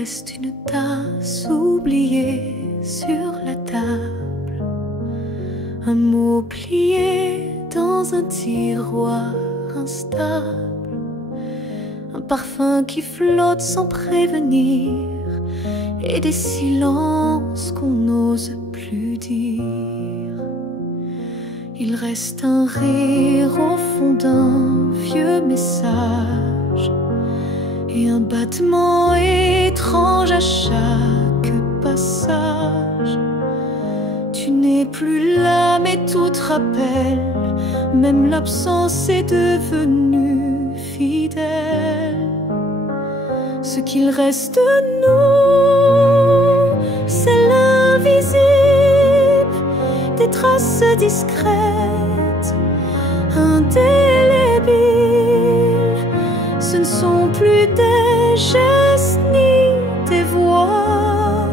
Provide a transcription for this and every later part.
reste une tasse oubliée sur la table, un mot plié dans un tiroir instable, un parfum qui flotte sans prévenir, et des silences qu'on n'ose plus dire. Il reste un rire au fond d'un vieux message et un battement étrange à chaque passage. Tu n'es plus là mais tout te rappelle, même l'absence est devenue fidèle. Ce qu'il reste de nous, c'est l'invisible, des traces discrètes, indélébiles. Ce ne sont plus des gestes ni des voix,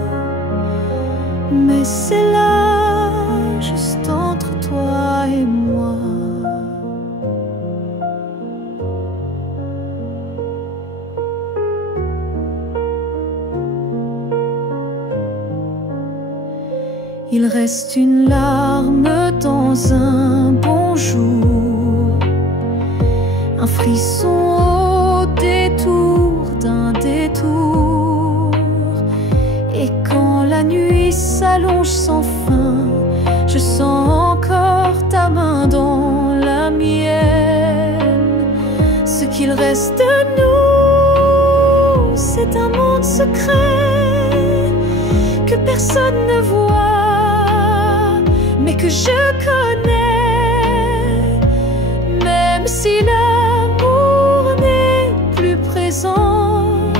mais c'est là, juste entre toi et moi. Il reste une larme dans un bonjour, un frisson au détour d'un détour. Et quand la nuit s'allonge sans fin, je sens encore ta main dans la mienne. Ce qu'il reste de nous, c'est un monde secret que personne ne voit, mais que je connais. Même si l'amour n'est plus présent,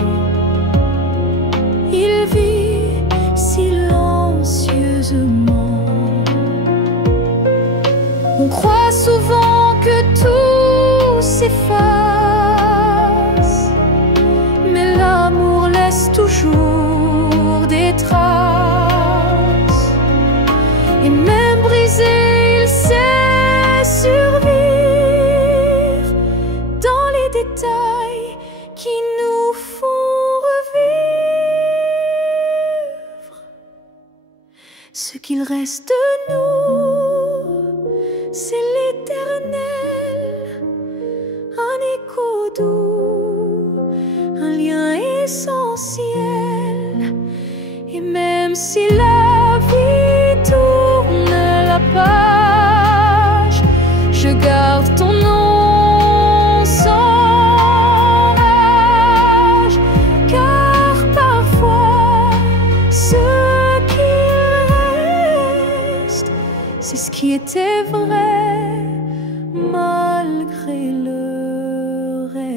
il vit silencieusement. On croit souvent que tout s'efface, mais l'amour laisse toujours des traces. Et même brisé, il sait survivre dans les détails qui nous font revivre. Ce qu'il reste de nous, c'est l'éternel, un écho doux, un lien essentiel. Et même si la vie tourne la page, je garde ton nom sans rage, car parfois ce qui reste, c'est ce qui était vrai malgré le reste.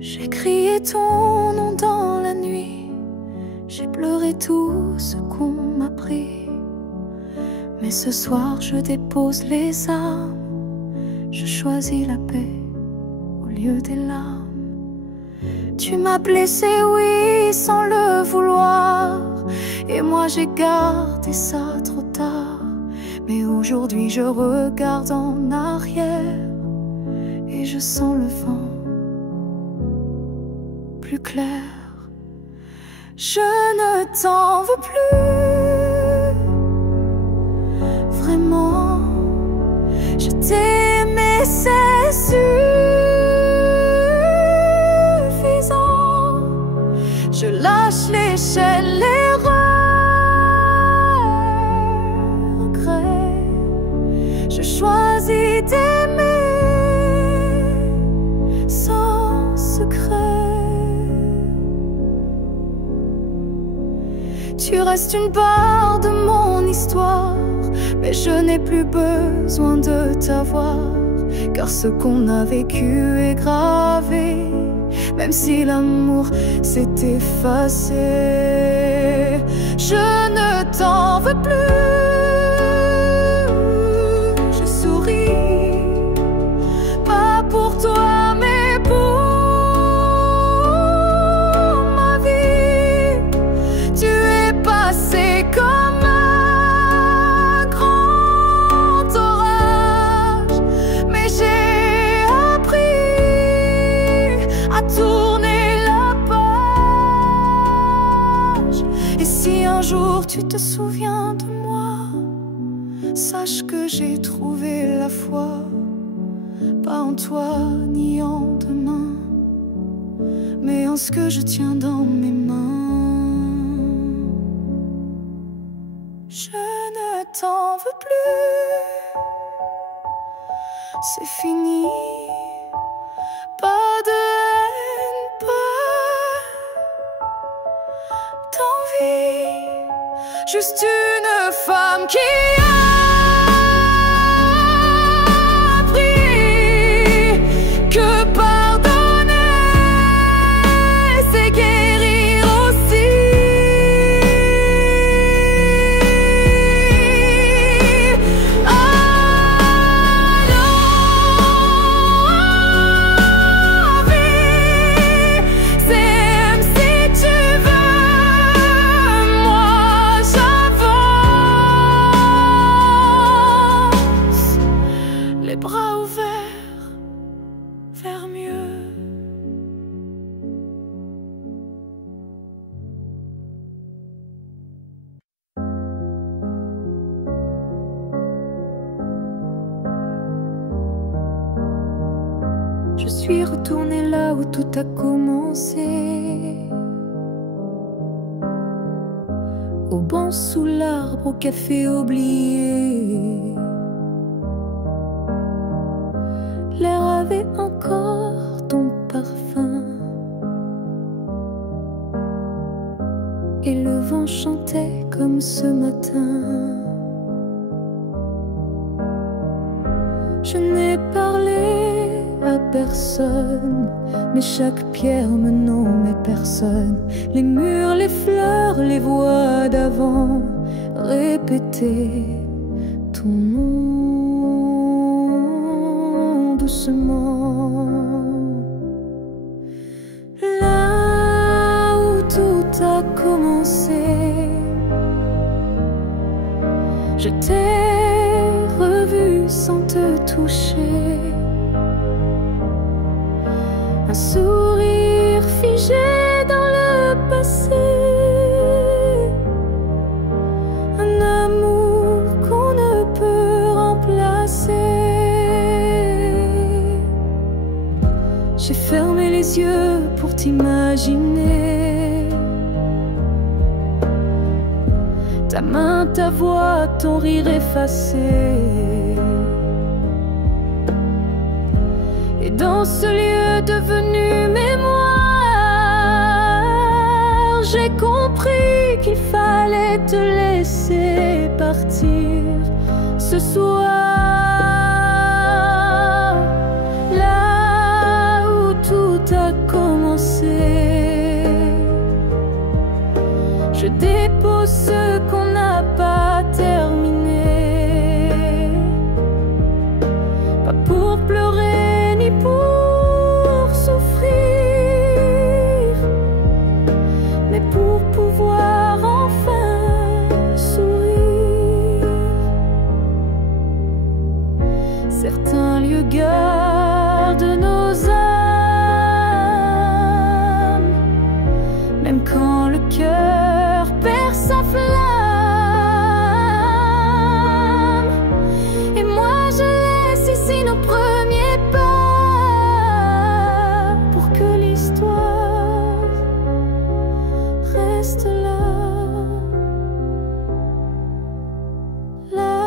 J'ai crié ton nom dans la nuit, j'ai pleuré tout ce qu'on m'a pris. Mais ce soir je dépose les armes, je choisis la paix au lieu des larmes. Tu m'as blessé, oui, sans le vouloir, et moi j'ai gardé ça trop tard. Mais aujourd'hui je regarde en arrière et je sens le vent plus clair. Je ne t'en veux plus, vraiment. Je t'ai aimé, c'est suffisant. Je lâche l'échelle, les regrets. Je choisis d'aimer sans secret. Tu restes une part de mon histoire, mais je n'ai plus besoin de t'avoir, car ce qu'on a vécu est gravé même si l'amour s'est effacé. Je ne t'en veux plus, je souris, pas pour toi mais pour ma vie. Tu es passé comme un grand orage, mais j'ai appris à tourner la page. Et si un jour tu te souviens de moi, sache que j'ai trouvé la foi, pas en toi ni en demain, mais en ce que je tiens dans mes mains. Je ne t'en veux plus, c'est fini. Pas de haine, pas d'envie, juste une femme qui a appris que pardonner, c'est guérir aussi. C'est si tu veux, moi j'avance, les bras ouverts vers mieux. Je suis retournée là où tout a commencé, au banc sous l'arbre, au café oublié. L'air avait encore ton parfum et le vent chantait comme ce matin. Je n'ai parlé à personne, mais chaque pierre me nommait personne. Les murs, les fleurs, les voix d'avant répétaient ton nom doucement. Là où tout a commencé, je t'ai revu sans te toucher. Un sourire figé dans le passé, un amour qu'on ne peut remplacer. J'ai fermé les yeux pour t'imaginer, ta main, ta voix, ton rire effacé. Et dans ce lieu devenu mémoire, j'ai compris qu'il fallait te laisser partir ce soir. Là où tout a commencé, je dépose ce qu'on n'a pas terminé, pas pour pleurer ni pour souffrir, mais pour pouvoir enfin sourire. Certains lieux gardent nos âmes, même quand le cœur perd sa flamme. Et moi je laisse ici nos premiers pas, pour que l'histoire reste là. Là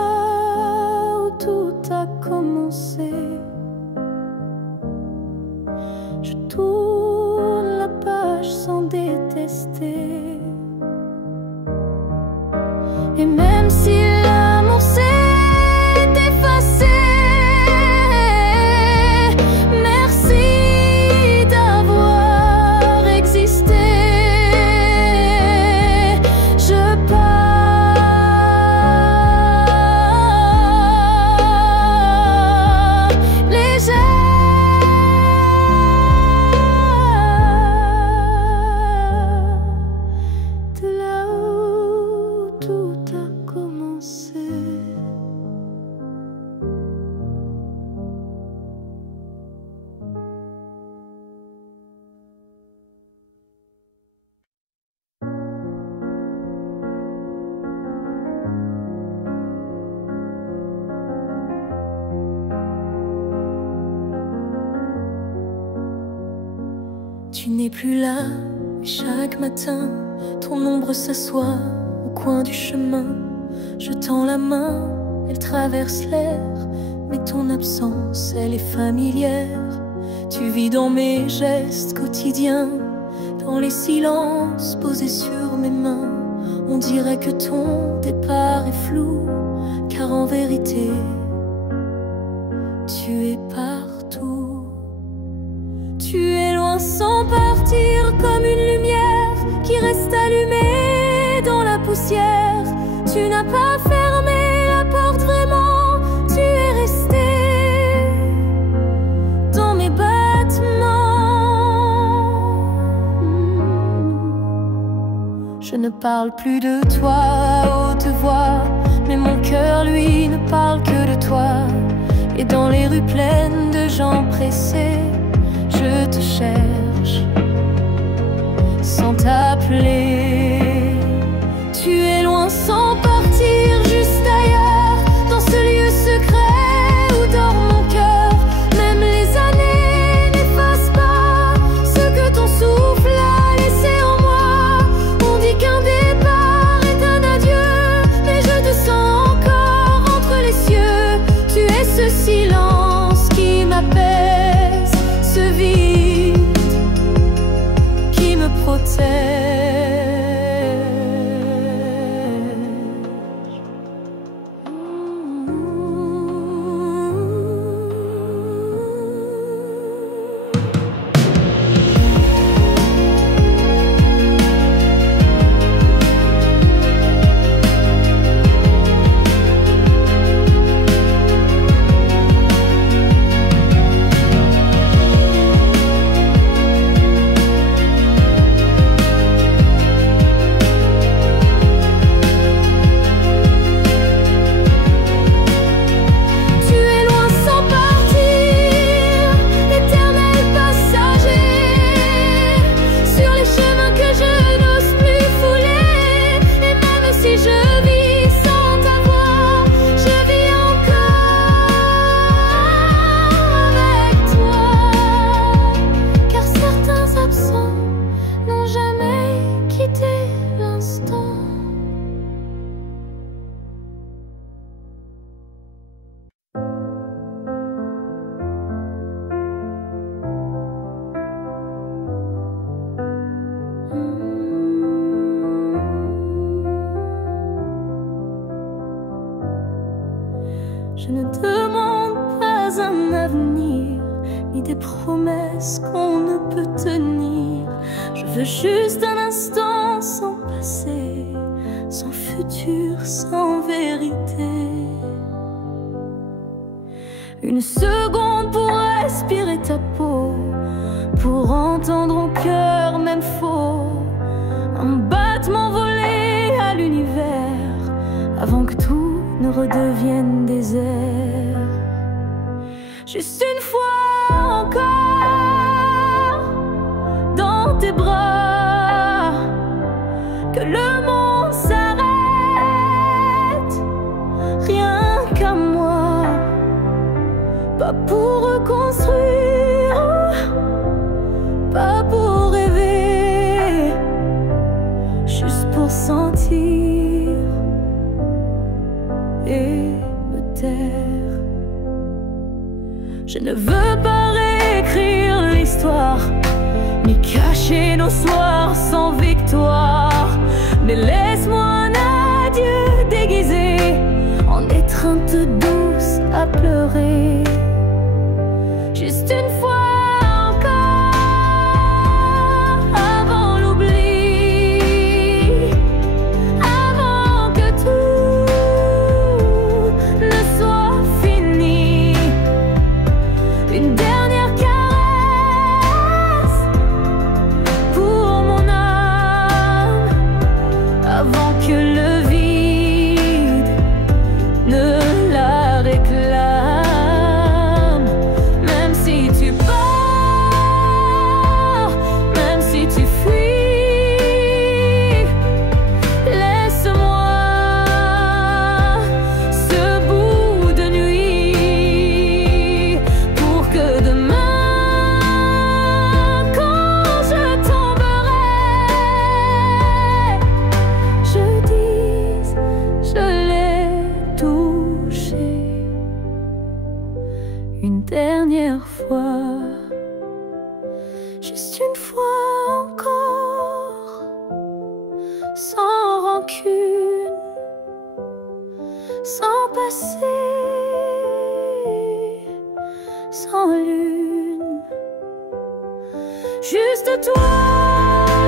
où tout a commencé, je tourne la page sans détester. Et même si l'amour s'est effacé, merci d'avoir n'es plus là, et chaque matin, ton ombre s'assoit au coin du chemin. Je tends la main, elle traverse l'air, mais ton absence, elle est familière. Tu vis dans mes gestes quotidiens, dans les silences posés sur mes mains. On dirait que ton départ est flou, car en vérité, tu es partout. Tu es loin sans partir, comme une lumière qui reste allumée dans la poussière. Tu n'as pas fermé la porte vraiment, tu es resté dans mes battements. Je ne parle plus de toi à haute voix, mais mon cœur lui ne parle que de toi. Et dans les rues pleines de gens pressés, je te cherche sans t'appeler. Tu es loin sans partir, juste ailleurs, dans ce lieu secret où dort mon cœur. Même les années n'effacent pas ce que ton souffle a laissé en moi. On dit qu'un départ est un adieu, mais je te sens encore entre les cieux. Tu es ce silence qui m'apaise, ce vide qui me protège. Je ne demande pas un avenir, ni des promesses qu'on ne peut tenir. Je veux juste un instant sans passé, sans futur, sans vérité. Une seconde pour respirer ta peau, pour entendre au cœur même faux un battement volé à l'univers, avant que tout ne redevienne désert. Juste une fois encore dans tes bras, que le monde s'arrête, rien qu'à moi, pas pour reconstruire, pas pour rêver, juste pour sentir et me taire. Je ne veux pas réécrire l'histoire, ni cacher nos soirs sans victoire, mais laisse-moi un adieu déguisé en étreinte douce à pleurer. Juste une fois que le vide ne la réclame. rancune, sans passé, sans lune. Juste toi,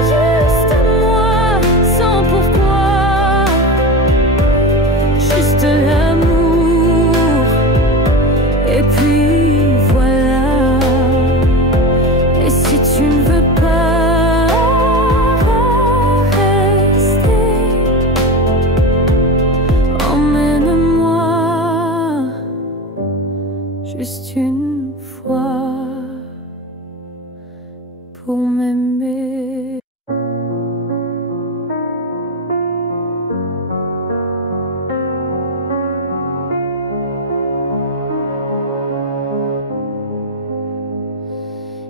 juste moi, sans pourquoi. Juste l'amour, et puis voilà. Et si tu ne veux pas rester, emmène-moi juste une fois pour m'aimer.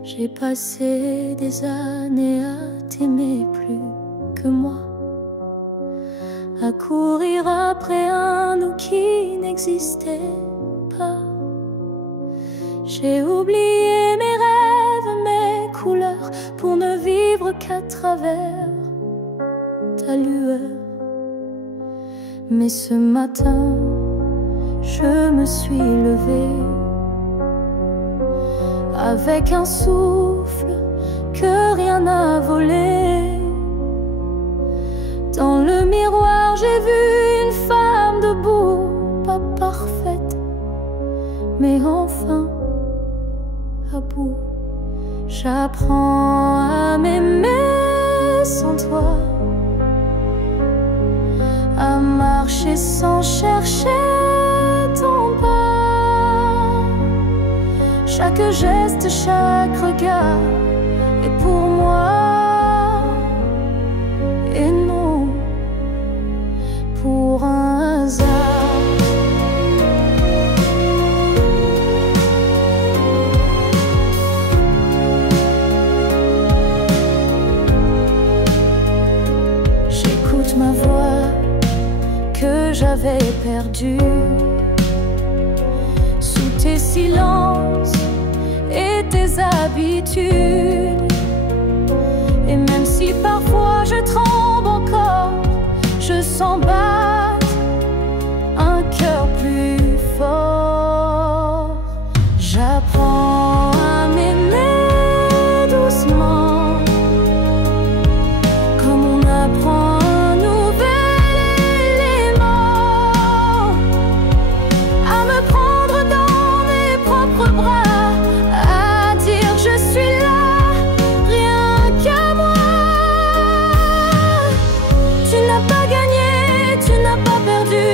J'ai passé des années à t'aimer plus que moi, à courir après un nous qui n'existait pas. J'ai oublié mes rêves, mes couleurs, pour ne vivre qu'à travers ta lueur. Mais ce matin, je me suis levée avec un souffle que rien n'a volé. Dans le miroir, j'ai vu une femme debout, pas parfaite, mais enfin à bout. J'apprends à m'aimer sans toi, à marcher sans chercher ton pas. Chaque geste, chaque regard est pour moi, et non pour un hasard. J'écoute ma voix que j'avais perdue sous tes silences et tes habitudes. Et même si parfois je tremble encore, je sens battre un cœur plus fort. J'apprends à m'aimer doucement, comme on apprend un nouvel élément, à me prendre dans mes propres bras, à dire je suis là, rien qu'à moi. Tu n'as pas gagné, tu n'as pas perdu,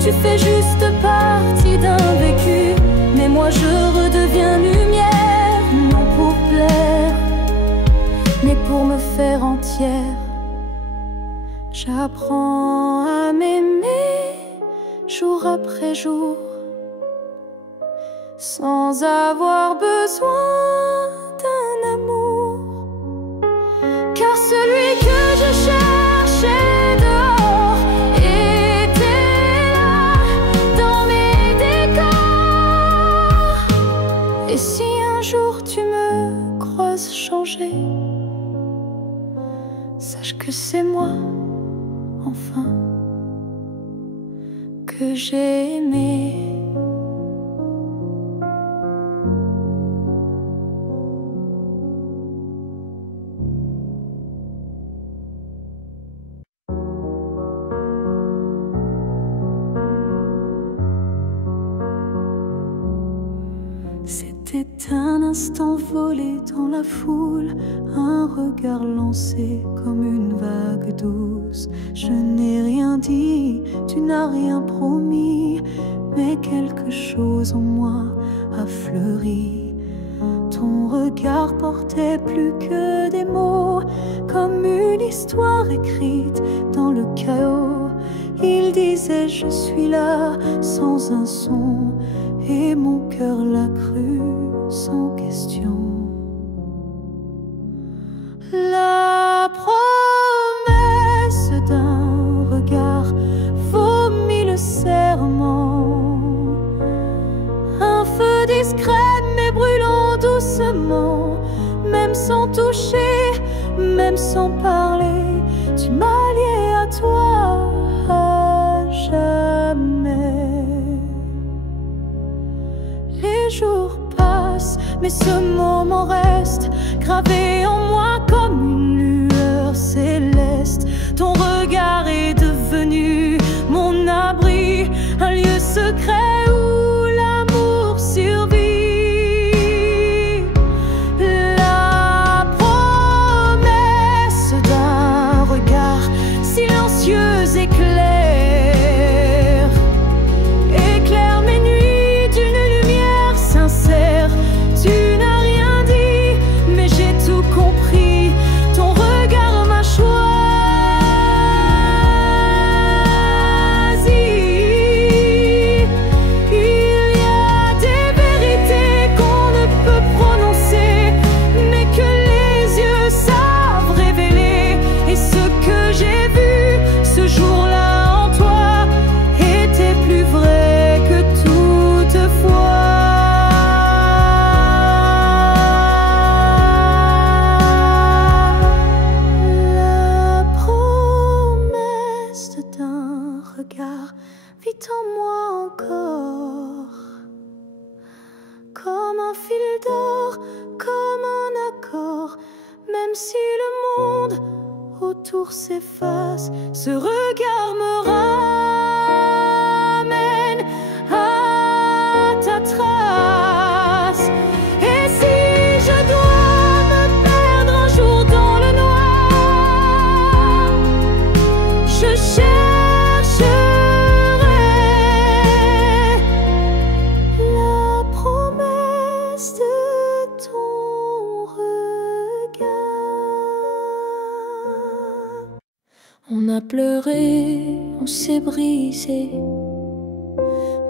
tu fais juste partie d'un vécu. Mais moi je redeviens lumière, non pour plaire, mais pour me faire entière. J'apprends à m'aimer jour après jour, sans avoir besoin d'un amour. Car celui que je cherchais dehors était là, dans mes décors. Et si un jour tu me croises changer, sache que c'est moi, enfin, que j'ai aimé. C'était un instant volé dans la foule, un regard lancé comme une vague douce. Je n'ai rien dit, tu n'as rien promis, mais quelque chose en moi a fleuri. Ton regard portait plus que des mots, comme une histoire écrite dans le chaos. Il disait je suis là sans un son, et mon cœur l'a cru sans question. La promesse d'un regard vaut mille serments. Un feu discret mais brûlant doucement, même sans toucher, même sans parler, tu m'as lié à toi. regard vit en moi encore. Comme un fil d'or, comme un accord, même si le monde autour s'efface, ce regard me ramène à ta trace. Et si je dois me perdre un jour dans le noir, je chercherai la promesse de ton regard. On a pleuré, on s'est brisé,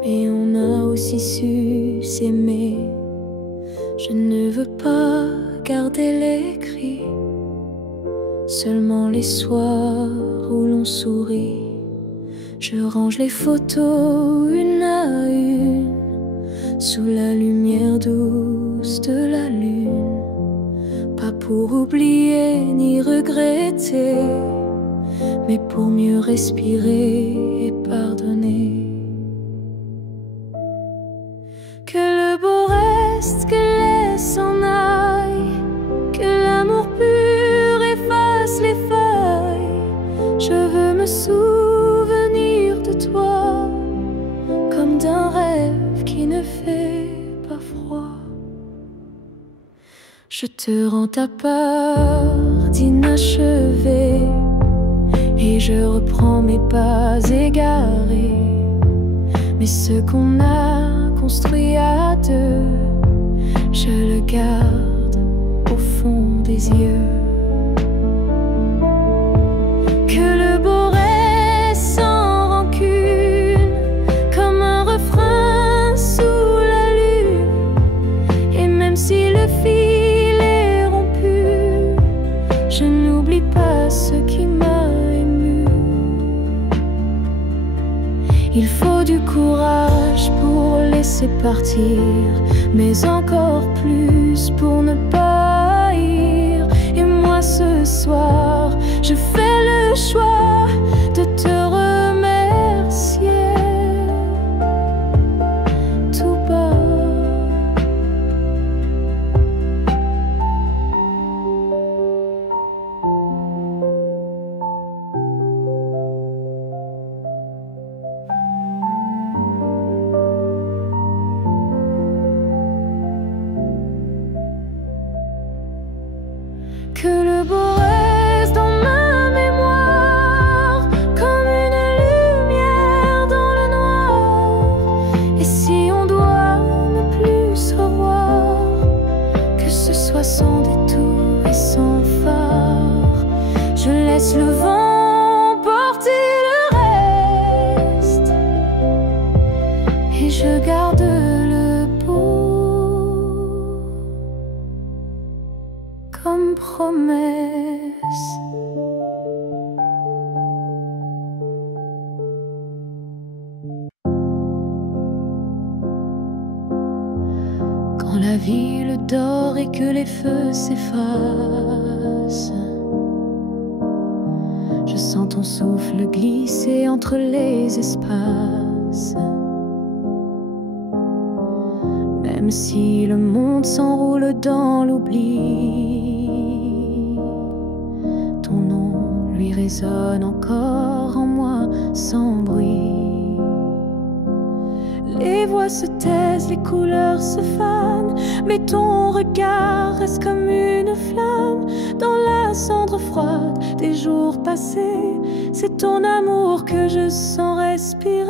mais on a aussi su s'aimer. Je ne veux pas garder les cris, seulement les soirs où l'on sourit. Je range les photos une à une, sous la lumière douce de la lune. Pas pour oublier ni regretter, mais pour mieux respirer et pardonner. Que le beau reste, que les s'en aille, que l'amour pur efface les failles. Je veux me souvenir de toi, comme d'un rêve qui ne fait pas froid. Je te rends ta part d'inachevé, et je reprends mes pas égarés. Mais ce qu'on a construit à deux, je le garde au fond des yeux. Que le beau reste sans rancune, comme un refrain sous la lune. Et même si le fil est rompu, je n'oublie pas ce qui m'a ému. Il faut du courage pour laisser partir, mais encore plus pour ne pas haïr. Et moi ce soir, je fais le choix de te remercier tout bas. Que le beau reste dans ma mémoire, comme une lumière dans le noir. Et si on doit ne plus se revoir, que ce soit sans détour et sans phare. Je laisse le vent porter le reste, et je garde le beau comme promesse. Quand la ville dort et que les feux s'effacent, je sens ton souffle glisser entre les espaces. Même si le monde s'enroule dans l'oubli, ton nom lui résonne encore en moi sans bruit. Les voix se taisent, les couleurs se fanent, mais ton regard reste comme une flamme dans la cendre froide des jours passés. C'est ton amour que je sens respirer.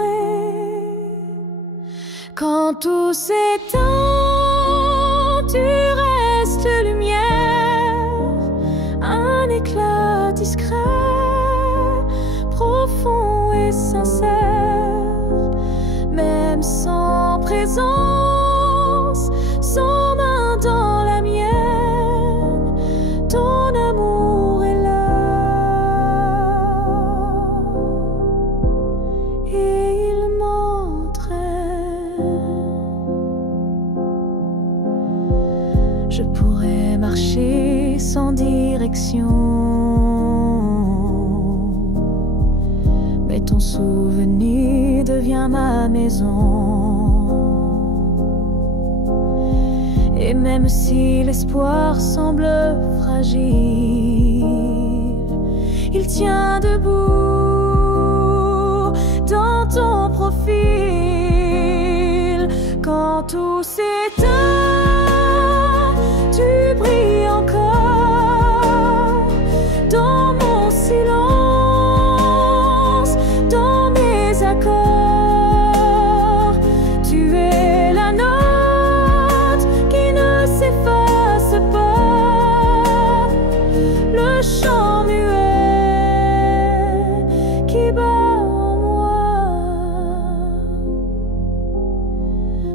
Quand tout s'éteint, tu restes lumière, un éclat discret, profond et sincère. Même sans présence, sans main dans la mienne, ton amour est là. Et il m'entraîne. Je pourrais marcher sans direction, mais ton souvenir devient ma maison. Et même si l'espoir semble fragile, il tient debout dans ton profil. Quand tout s'éteint, tu brilles encore dans mon silence, dans mes accords. Tu es la note qui ne s'efface pas, le chant muet qui bat en moi.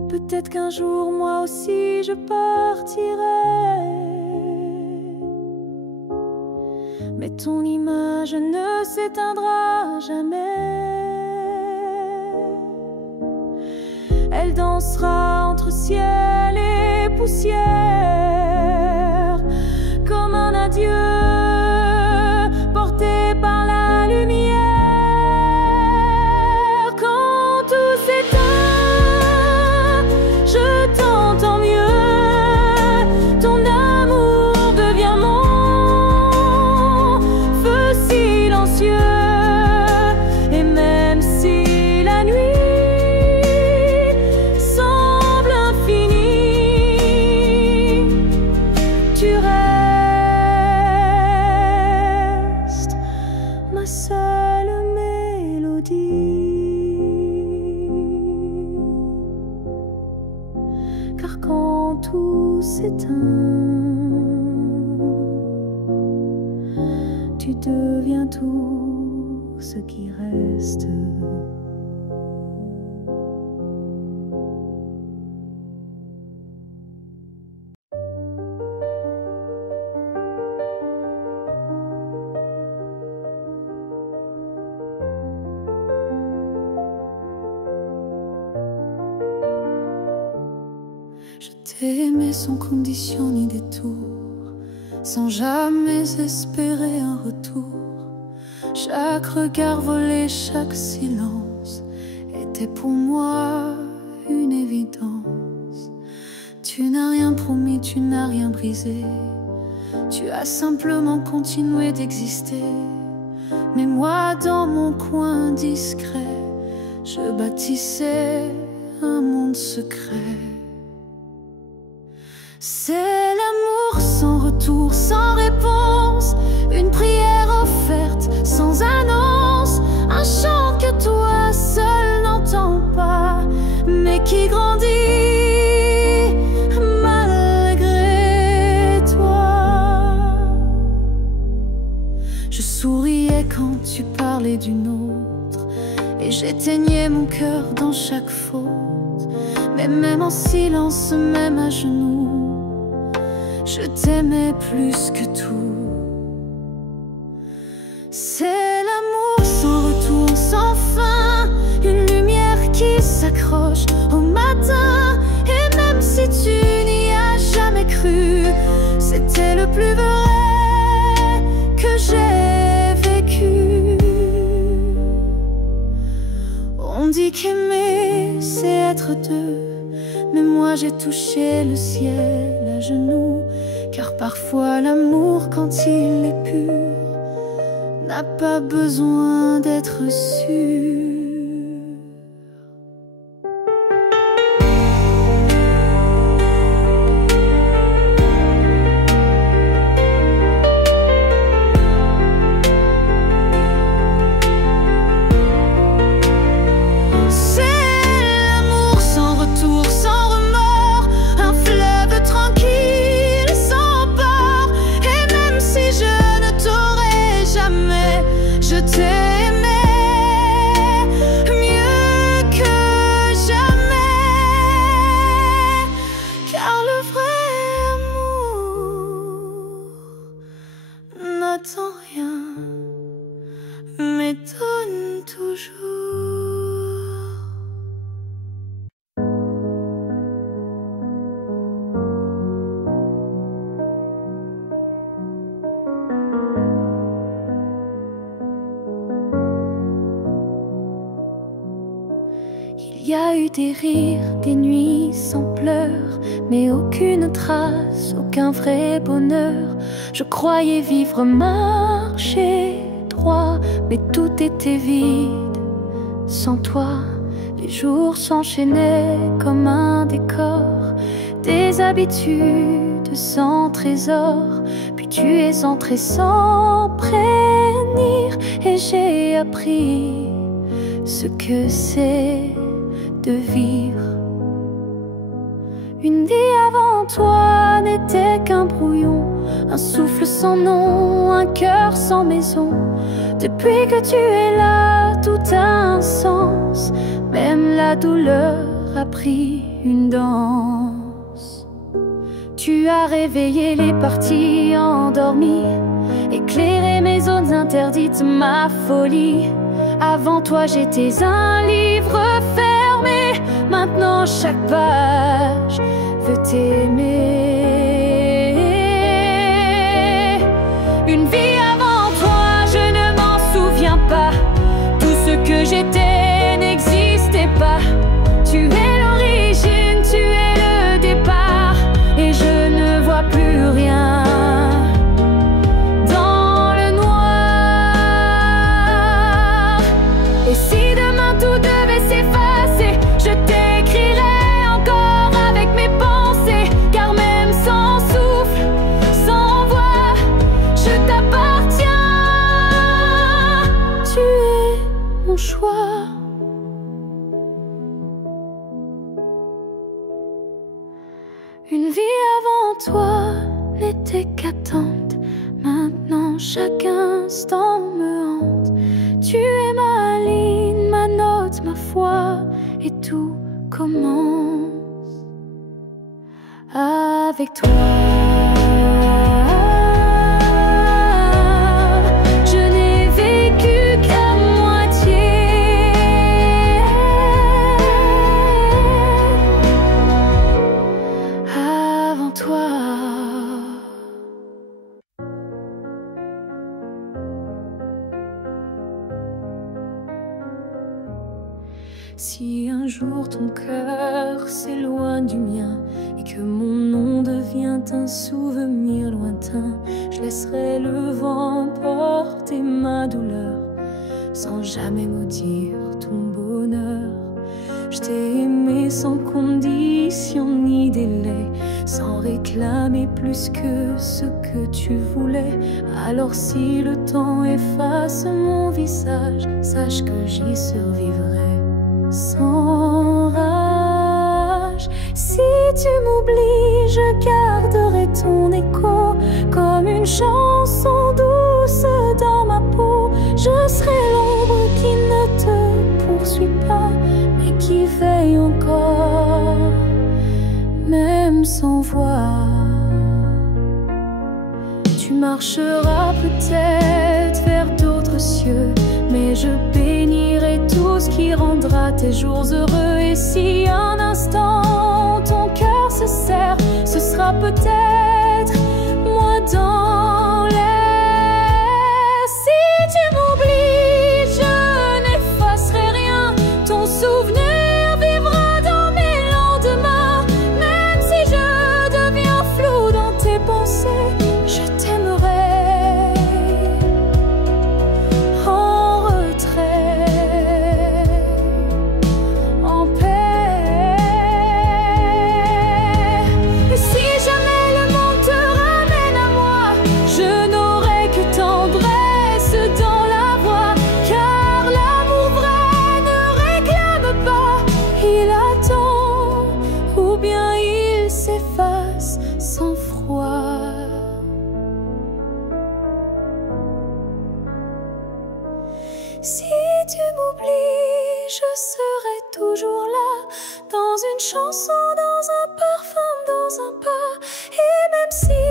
Peut-être qu'un jour moi aussi je partirai, mais ton image ne s'éteindra jamais. Elle dansera entre ciel et poussière, comme un adieu porté par la lumière. Quand tout s'éteint, je t'entends mieux. Ton amour devient mon feu silencieux. Et même si la nuit semble infinie, tu restes ma seule mélodie. Car quand tout s'éteint, tu deviens tout ce qui reste. Je t'ai aimé sans condition ni détour, sans jamais espérer un retour. Chaque regard volé, chaque silence était pour moi une évidence. Tu n'as rien promis, tu n'as rien brisé, tu as simplement continué d'exister. Mais moi, dans mon coin discret, je bâtissais un monde secret. C'est l'amour sans retour, sans réponse, une prière offerte sans annonce, un chant que toi seul n'entends pas, mais qui grandit malgré toi. Je souriais quand tu parlais d'une autre, et j'éteignais mon cœur dans chaque faute. Mais même en silence, même à genoux, je t'aimais plus que tout. C'est l'amour sans retour, sans fin, une lumière qui s'accroche au matin. Et même si tu n'y as jamais cru, c'était le plus vrai que j'ai vécu. On dit qu'aimer, c'est être deux, mais moi j'ai touché le ciel à genoux. Car parfois l'amour, quand il est pur, n'a pas besoin d'être sûr. Je t'ai aimé mieux que jamais, car le vrai amour n'attend rien, mais donne toujours. Y a eu des rires, des nuits sans pleurs, mais aucune trace, aucun vrai bonheur. Je croyais vivre, marcher droit, mais tout était vide sans toi. Les jours s'enchaînaient comme un décor, des habitudes sans trésor. Puis tu es entré sans prévenir, et j'ai appris ce que c'est de vivre. Une vie avant toi n'était qu'un brouillon, un souffle sans nom, un cœur sans maison. Depuis que tu es là, tout a un sens, même la douleur a pris une danse. Tu as réveillé les parties endormies, éclairé mes zones interdites, ma folie. Avant toi j'étais un livre fermé, maintenant chaque page veut t'aimer. Une vie avant toi, je ne m'en souviens pas. Tout ce que j'étais n'existait pas. Tu es l'origine, tu es le départ, et je ne vois plus rien dans le noir. Et si demain tout devait s'effacer, je t'écrirais encore avec mes pensées, car même sans souffle, sans voix, je t'appartiens. Tu es mon choix. Une vie avant toi n'était qu'attente, maintenant chaque instant me hante. Tu es ma ligne, ma note, ma foi, et tout commence avec toi. Je n'ai vécu qu'à moitié. Avant toi. Si un jour ton cœur s'éloigne du mien et que mon nom devient un souvenir lointain, je laisserai le vent porter ma douleur sans jamais maudire ton bonheur. Je t'ai aimé sans condition ni délai, sans réclamer plus que ce que tu voulais. Alors si le temps efface mon visage, sache que j'y survivrai sans rage. Si tu m'oublies, je garderai ton écho comme une chanson douce dans ma peau. Je serai l'ombre qui ne te poursuit pas, mais qui veille encore, même sans voix. Tu marcheras peut-être vers d'autres cieux, mais je bénirai tout ce qui rendra tes jours heureux. Et si un instant ton cœur se serre, ce sera peut-être moi dans l'air. Si tu m'oublies, je n'effacerai rien. Ton souvenir vivra dans mes lendemains. Même si je deviens flou dans tes pensées, je t'aimerai en retrait, en paix. Et si jamais le monde te ramène à moi, je n'aurai que tendresse dans la voix, car l'amour vrai ne réclame pas, il attend, ou bien il s'efface sans froid. Si tu m'oublies, je serai toujours là, dans une chanson, dans un parfum, dans un pas. Et même si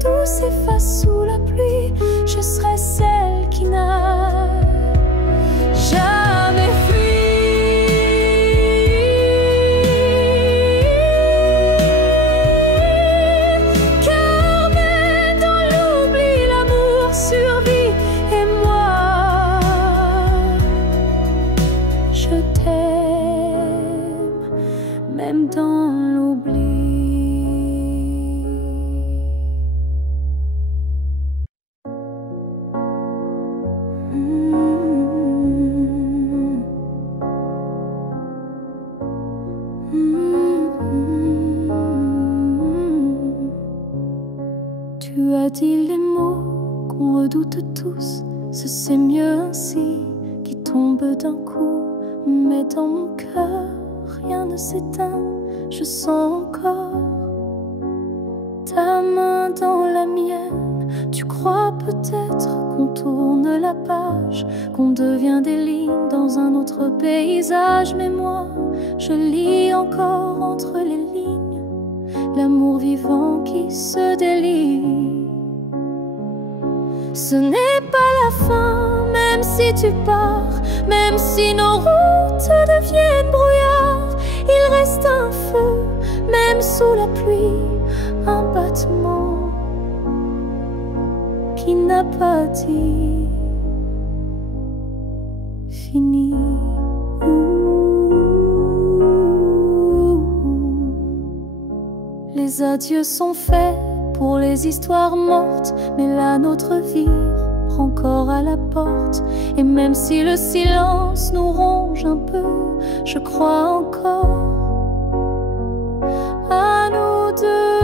tout s'efface sous la pluie, je serai celle qui n'a jamais fui. Car même dans l'oubli, l'amour survit, et moi je t'aime. même dans l'oubli. Tu as dit les mots qu'on redoute tous, c'est mieux ainsi, qui tombent d'un coup. Mais dans mon cœur, rien ne s'éteint, je sens encore ta main dans la mienne. Tu crois peut-être qu'on tourne la page, qu'on devient des lignes dans un autre paysage. Mais moi, je lis encore entre les lignes l'amour vivant qui se délie. Ce n'est pas la fin, même si tu pars, même si nos routes deviennent brouillards. Il reste un feu, même sous la pluie, un battement qui n'a pas dit fini. Les adieux sont faits pour les histoires mortes, mais la nôtre vie prend corps à la porte. Et même si le silence nous ronge un peu, je crois encore à nous deux.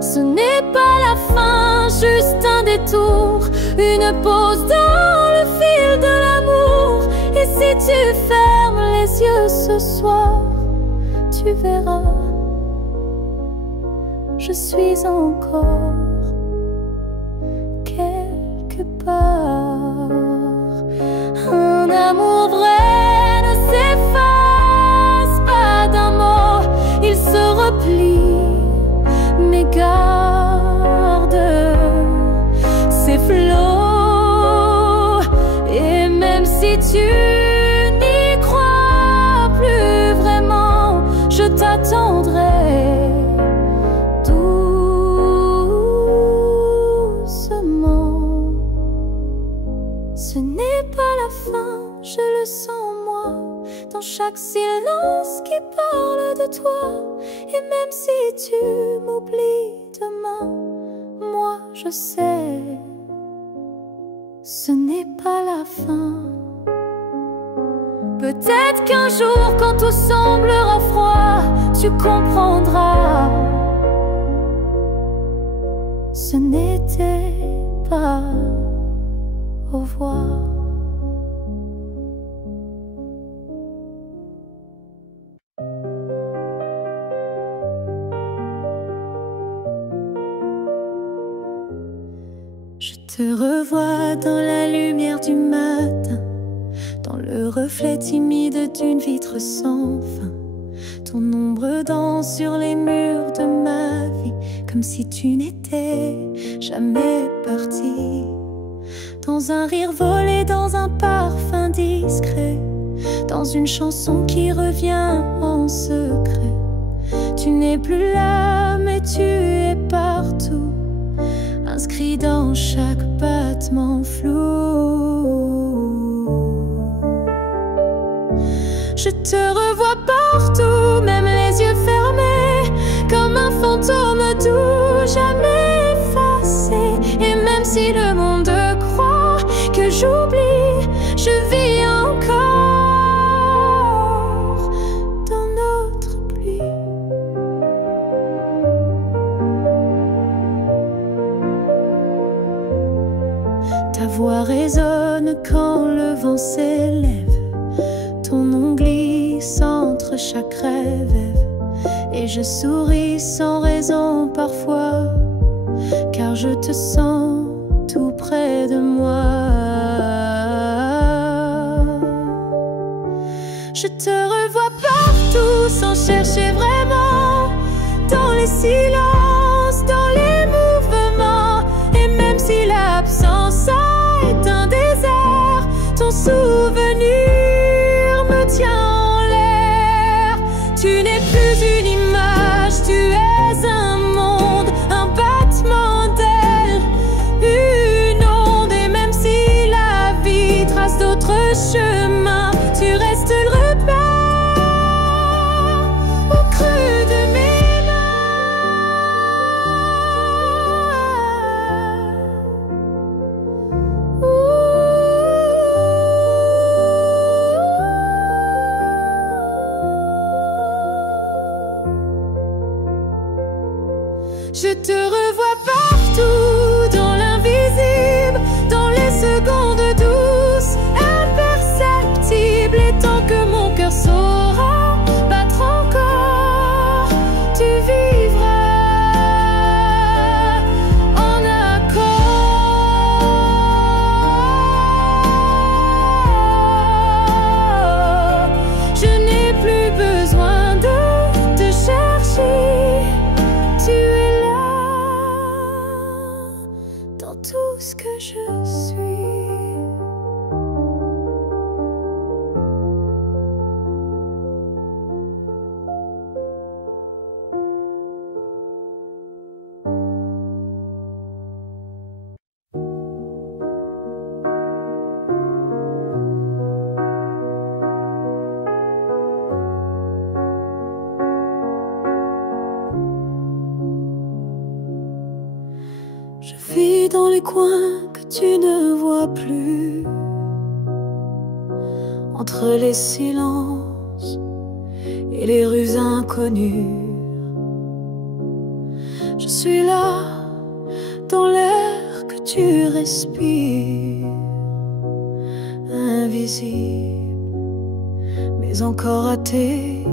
Ce n'est pas la fin, juste un détour, une pause dans le fil de l'amour. Et si tu fermes les yeux ce soir, tu verras, je suis encore quelque part. Un amour vrai ne s'efface pas d'un mot, il se replie, mais garde ses flots. Et même si tu n'y crois plus vraiment, je t'attendrai doucement. Ce n'est pas la fin, je le sens moi, dans chaque silence qui parle de toi. Et même si tu m'oublies demain, moi je sais, ce n'est pas la fin. Peut-être qu'un jour, quand tout semblera froid, tu comprendras, ce n'était pas au revoir. Je te revois dans la lumière du matin, dans le reflet timide d'une vitre sans fin. Ton ombre danse sur les murs de ma vie, comme si tu n'étais jamais parti. Dans un rire volé, dans un parfum discret, dans une chanson qui revient en secret. Tu n'es plus là, mais tu es partout, inscrit dans chaque battement flou. Je te revois partout, même les yeux fermés, comme un fantôme doux, jamais effacé. Et même si le monde croit que j'oublie, je vis encore dans notre pluie. Ta voix résonne quand le vent s'élève, ton nom glisse entre chaque rêve. Et je souris sans raison parfois, car je te sens tout près de moi. Je te revois partout sans chercher vraiment, dans les silences, dans les mouvements. Et même si l'absence est un désert, ton souvenir me tient en l'air. Tu n'es plus une image, tu es un monde, un battement d'ailes, une onde. Et même si la vie trace d'autres chemins, tu restes le repère Je te revois partout, dans l'invisible, dans les secondes douces, imperceptibles. Et tant que mon cœur saura battre encore, tu vivras en accord. Je n'ai plus besoin de te chercher. Tu es là dans tout ce que je suis. Je vis dans les coins que tu ne vois plus, entre les silences et les rues inconnues. Je suis là dans l'air que tu respires, invisible, mais encore à t'écrire.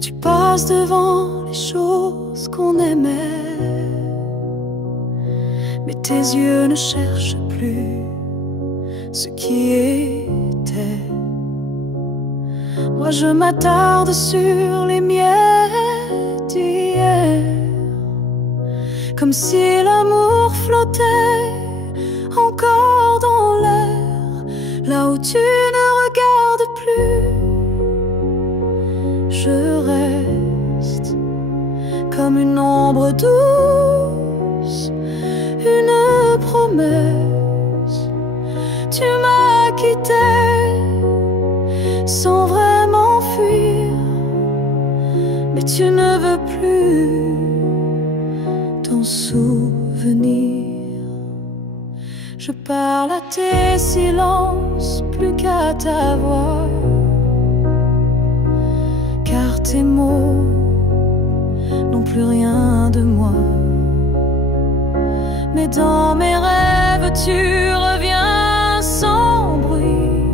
Tu passes devant les choses qu'on aimait, mais tes yeux ne cherchent plus ce qui était. Moi je m'attarde sur les miettes d'hier, comme si l'amour flottait encore dans l'air, là où tu ne regardes plus. Je reste comme une ombre douce, une promesse. Tu m'as quitté sans vraiment fuir, mais tu ne veux plus t'en souvenir. Je parle à tes silences plus qu'à ta voix, car tes mots n'ont plus rien de moi. Mais dans mes rêves tu reviens sans bruit,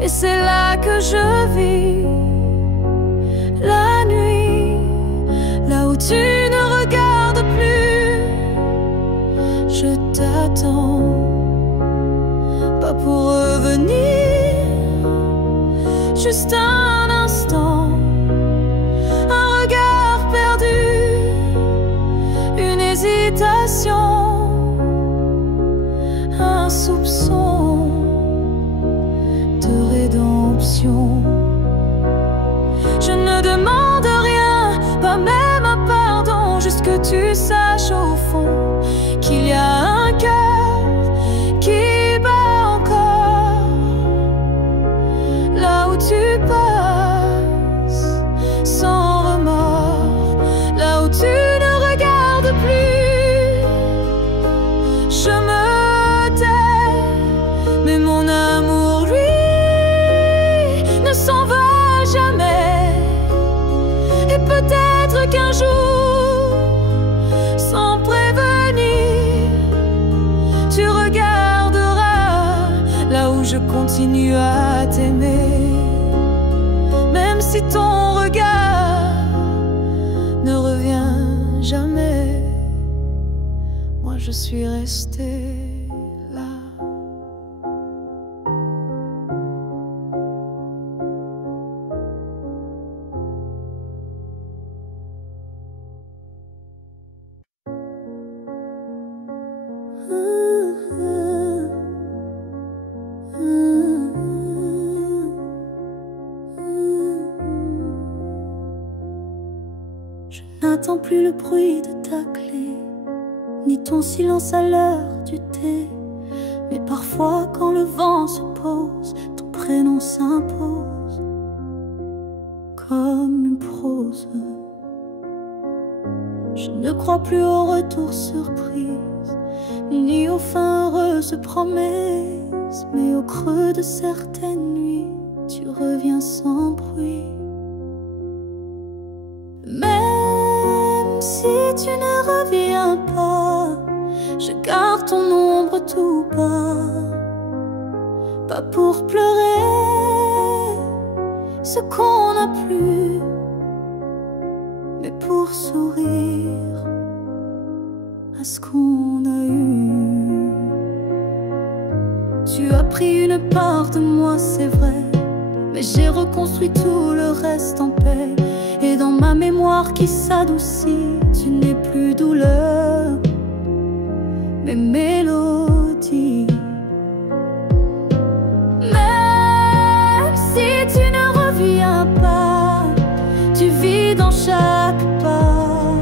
et c'est là que je vis la nuit, là où tu ne regardes plus. Je t'attends, pas pour revenir, juste un instant, un regard perdu, une hésitation, un soupçon de rédemption. Je ne demande rien, pas même un pardon, juste que tu saches au fond qu'il y a un cœur qui bat encore, là où tu passes sans remords, là où tu ne regardes plus. Je me tais, mais mon amour, lui, ne s'en va jamais. Et peut-être qu'un jour, sans prévenir, tu regarderas là où je continue à t'aimer. Même si ton regard ne revient jamais, moi je suis restée là. Je n'attends plus le bruit de ta clé, ni ton silence à l'heure du thé. Mais parfois quand le vent se pose, ton prénom s'impose comme une prose. Je ne crois plus au retour surprise, ni aux fins heureuses promesses. Mais au creux de certaines nuits, tu reviens sans bruit. surtout pas pour pleurer ce qu'on n'a plus, mais pour sourire à ce qu'on a eu. Tu as pris une part de moi, c'est vrai, mais j'ai reconstruit tout le reste en paix. Et dans ma mémoire qui s'adoucit, tu n'es plus douleur, mais mélodie. Même si tu ne reviens pas, tu vis dans chaque pas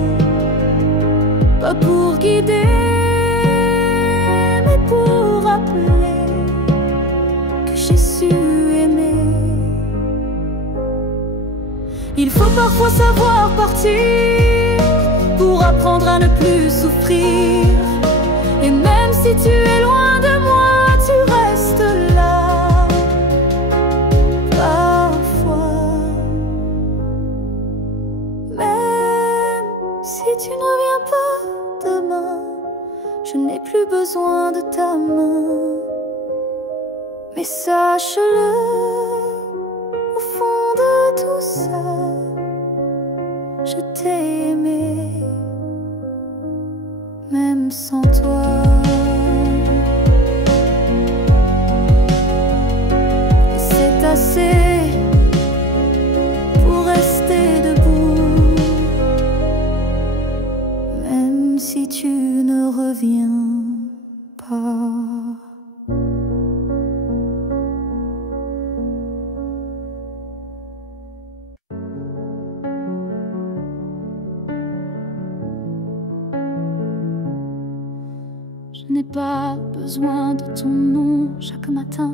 pour guider, mais pour rappeler que j'ai su aimer. Il faut parfois savoir partir pour apprendre à ne plus souffrir. Et même si tu es loin de moi, tu restes là. Parfois, même si tu ne reviens pas demain, je n'ai plus besoin de ta main. Mais sache-le, au fond de tout ça, je t'ai aimé, même sans toi. Et c'est assez pour rester debout, même si tu ne reviens pas. Je n'ai pas besoin de ton nom chaque matin,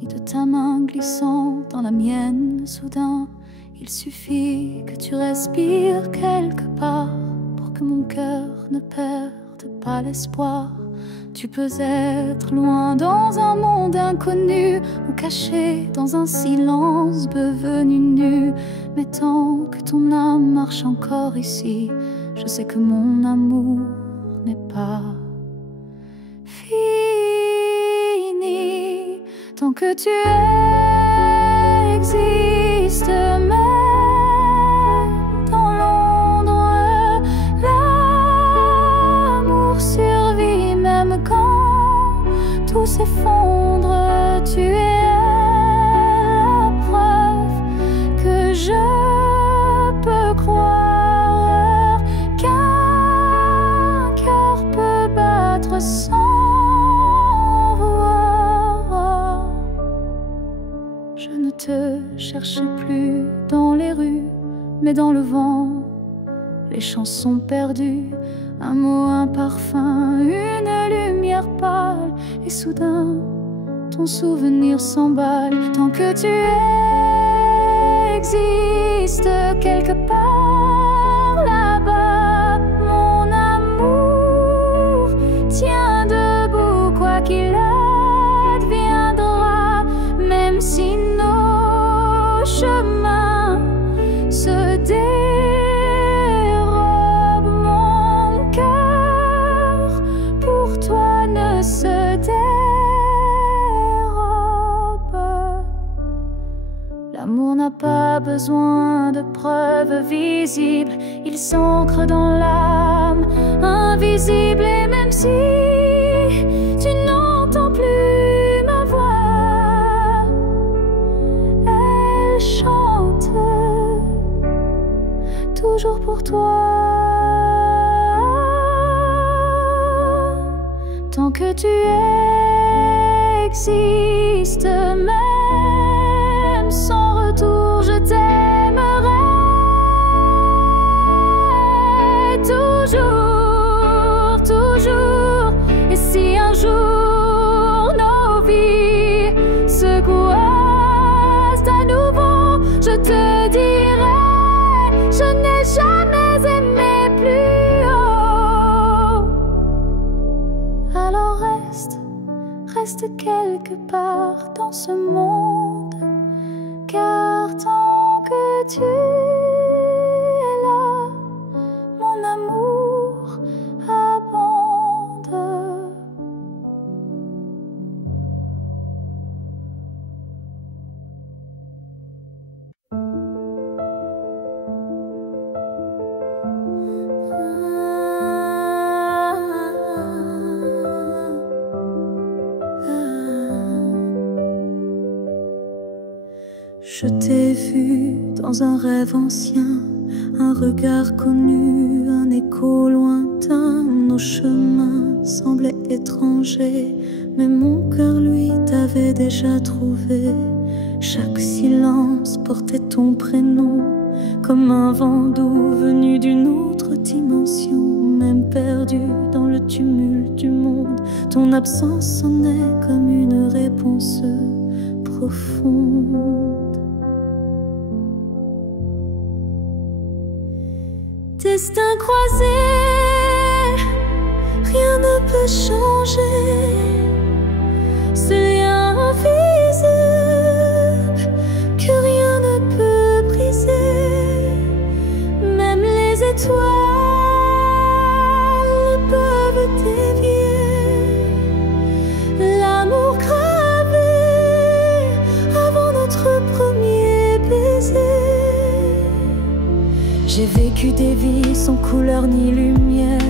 ni de ta main glissant dans la mienne soudain. Il suffit que tu respires quelque part pour que mon cœur ne perde pas l'espoir. Tu peux être loin dans un monde inconnu, ou caché dans un silence devenu nu. Mais tant que ton âme marche encore ici, je sais que mon amour n'est pas fini. Tant que tu existes, même dans l'ombre, l'amour survit. Même quand tout s'effondre, tu es la preuve que je peux croire qu'un cœur peut battre sans te cherche plus dans les rues, mais dans le vent, les chansons perdues. Un mot, un parfum, une lumière pâle, et soudain, ton souvenir s'emballe. Tant que tu existes quelque part là-bas, mon amour tient debout, quoi qu'il adviendra. Même si chemin se dérobe, mon cœur pour toi ne se dérobe. L'amour n'a pas besoin de preuves visibles, il s'ancre dans l'âme invisible. Et même si tu n'entends plus ma voix, chante toujours pour toi. Tant que tu existes, même sans retour, je t'aimerai toujours, toujours. Et si un jour nos vies se croisent à nouveau, je te dirai, je n'ai jamais aimé plus haut. Alors reste quelque part dans ce monde, car tant que tu es là, mon amour abonde. Je t'ai vu dans un rêve ancien, un regard connu, un écho lointain. Nos chemins semblaient étrangers, mais mon cœur, lui, t'avait déjà trouvé. Chaque silence portait ton prénom, comme un vent doux venu d'une autre dimension. Même perdu dans le tumulte du monde, ton absence sonnait comme une réponse profonde. Destin croisé, rien ne peut changer. Ce lien invisible que rien ne peut briser. Même les étoiles peuvent dévier l'amour gravé avant notre premier baiser. J'ai vécu des vies sans couleur ni lumière,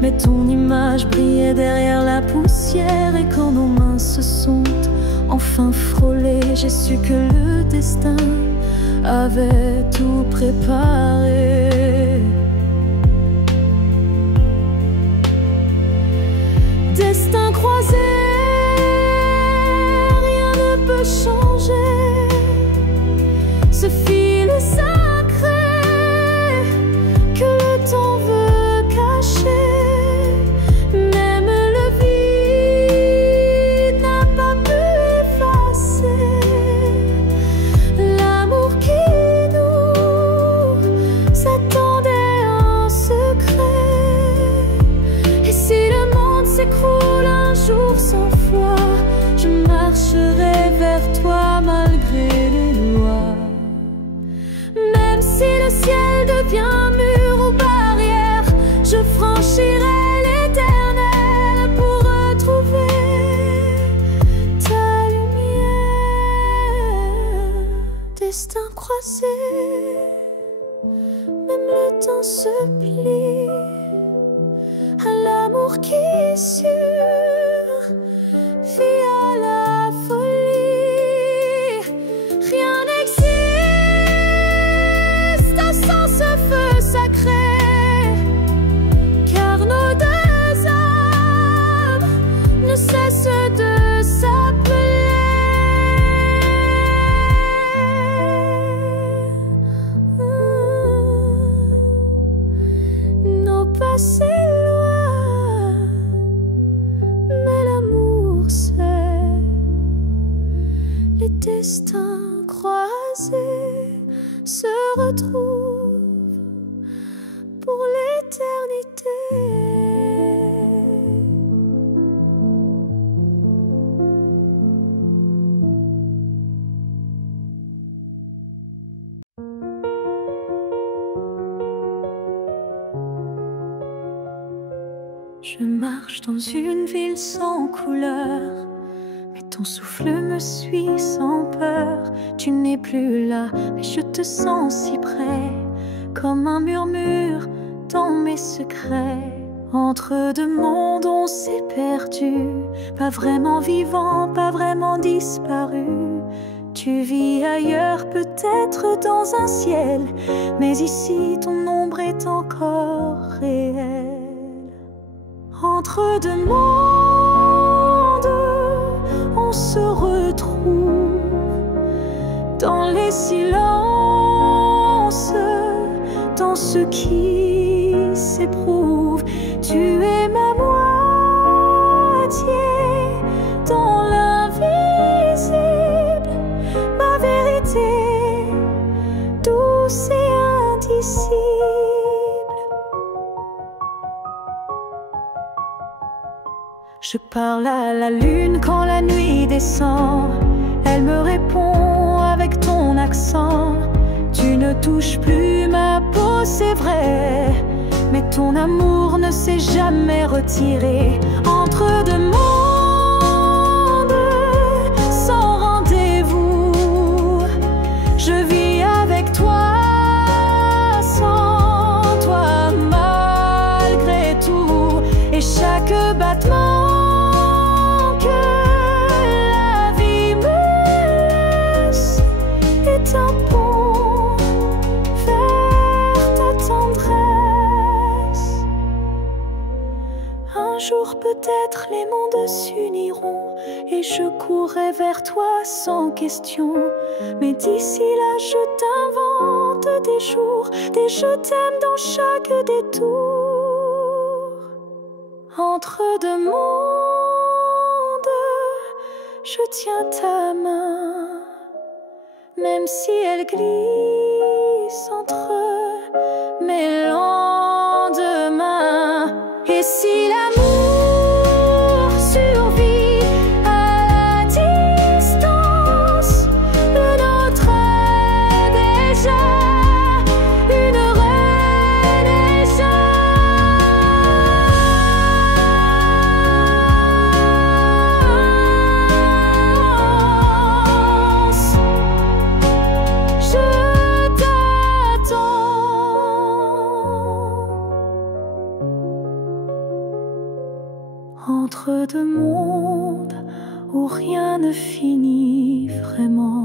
mais ton image brillait derrière la poussière. Et quand nos mains se sont enfin frôlées, j'ai su que le destin avait tout préparé. Destin croisé, rien ne peut changer. Ce fil sacré que le temps veut cacher. Même le vide n'a pas pu effacer l'amour qui nous attendait en secret. Et si le monde s'écroule un jour sans foi, je marcherai vers toi malgré les lois. Même si le ciel devient mur ou barrière, je franchirai l'éternel pour retrouver ta lumière. Destin croisé, même le temps se plie à l'amour qui survit à la folie. Rien n'existe sans ce feu sacré, car nos deux âmes ne cessent de s'appeler. Nos passés loin, mais l'amour sait. Les destins croisés se retrouvent pour l'éternité. Je marche dans une ville sans couleur, mais ton souffle me suit sans peur. Tu n'es plus là, mais je te sens si près, comme un murmure dans mes secrets. Entre deux mondes on s'est perdu, pas vraiment vivant, pas vraiment disparu. Tu vis ailleurs, peut-être dans un ciel, mais ici ton ombre est encore réelle. Entre deux mondes, on se retrouve dans les silences, dans ce qui s'éprouve. Tu es ma moitié dans l'invisible, ma vérité douce et indicible. Je parle à la lune quand la nuit descend, elle me répond avec ton accent. Tu ne touches plus ma peau, c'est vrai, mais ton amour ne s'est jamais retiré. Entre deux mondes sans rendez-vous, je vis avec toi, sans toi, malgré tout. Et chaque battement que la vie me laisse est et je courrais vers toi sans question. Mais d'ici là je t'invente des jours, des je t'aime dans chaque détour. Entre deux mondes, je tiens ta main, même si elle glisse entre mes lendemains. Et si l'amour survit à la distance, le nôtre est déjà une renaissance. Je t'attends entre deux mondes où rien ne finit vraiment.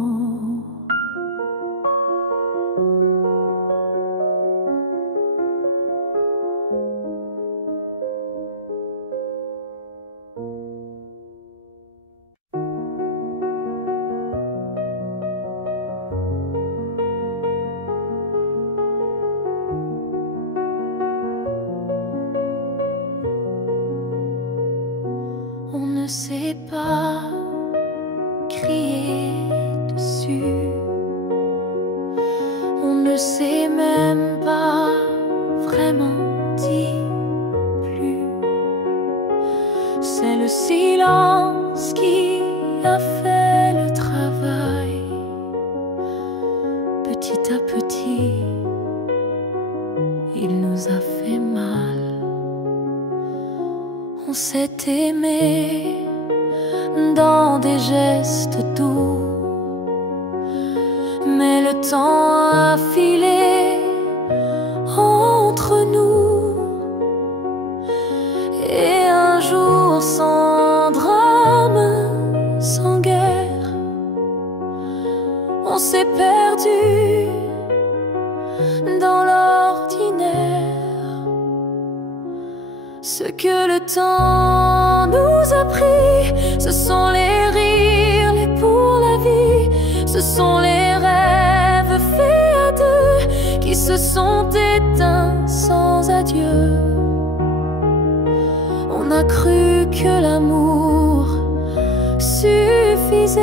On ne sait pas crier dessus, on ne sait même pas vraiment dire plus. C'est le silence qui a fait le travail. Petit à petit, il nous a fait mal. On s'est aimé dans des gestes doux, mais le temps a filé entre nous. Et un jour sans drame, sans guerre, on s'est perdu dans l'ordinaire. Ce que le temps nous a pris, ce sont les rires, les pour la vie. Ce sont les rêves faits à deux qui se sont éteints sans adieu. On a cru que l'amour suffisait,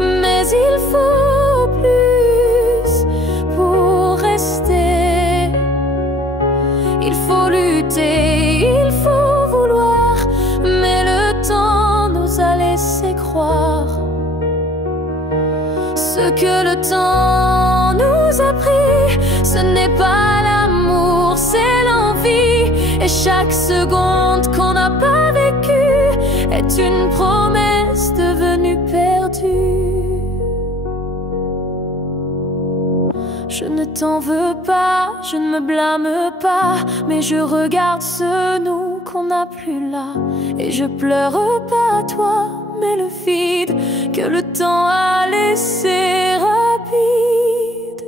mais il faut plus pour rester. Il faut lutter, il faut vouloir, mais le temps nous a laissé croire. Ce que le temps nous a pris, ce n'est pas l'amour, c'est l'envie. Et chaque seconde qu'on n'a pas vécue est une promesse devenue perdue. Je ne t'en veux pas, je ne me blâme pas, mais je regarde ce nous qu'on n'a plus là. Et je pleure pas à toi, mais le vide que le temps a laissé rapide.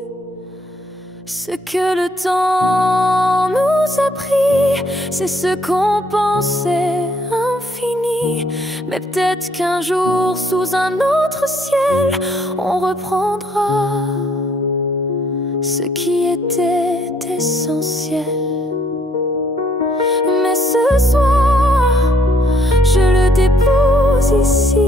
Ce que le temps nous a pris, c'est ce qu'on pensait infini. Mais peut-être qu'un jour, sous un autre ciel, on reprendra ce qui était essentiel. Mais ce soir, je le dépose ici.